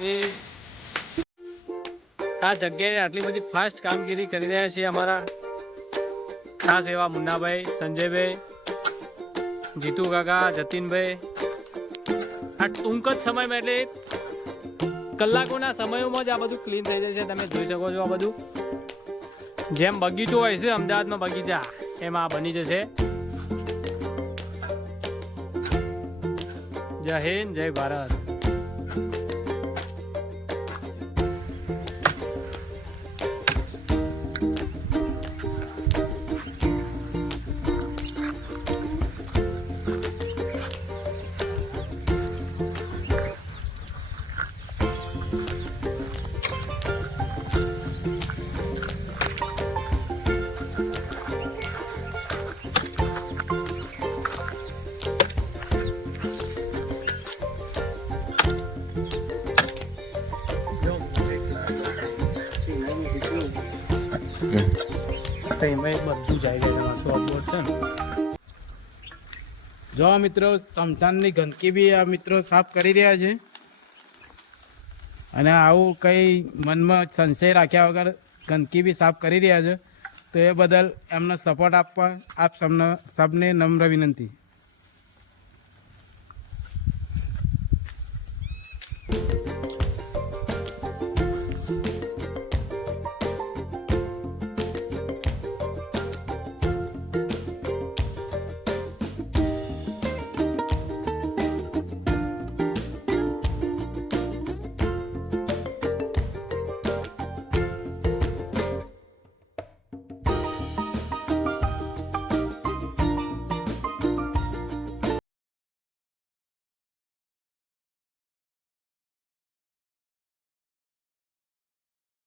આ જગ્યાએ આટલી બધી ફાસ્ટ કામગીરી કરી રહ્યા છે અમારા ખાસ એવા મુન્નાભાઈ, સંજયભાઈ, જીતુ કાકા, જતીનભાઈ. આ ટૂંક જ સમયમાં એટલે કલાકોના સમયોમાં જ આ બધું ક્લીન થઈ જાય છે. તમે જોઈ શકો છો આ બધું જેમ બગીચો હોય છે અમદાવાદમાં બગીચા એમ આ બની જશે. જય હિન્દ, જય ભારત. બધું જાય છે ને. જો મિત્રો સ્મશાનની ગંદકી બી આ મિત્રો સાફ કરી રહ્યા છે અને આવું કંઈ મનમાં સંશય રાખ્યા વગર ગંદકી બી સાફ કરી રહ્યા છે. તો એ બદલ એમને સપોર્ટ આપવા આપ સબને નમ્ર વિનંતી.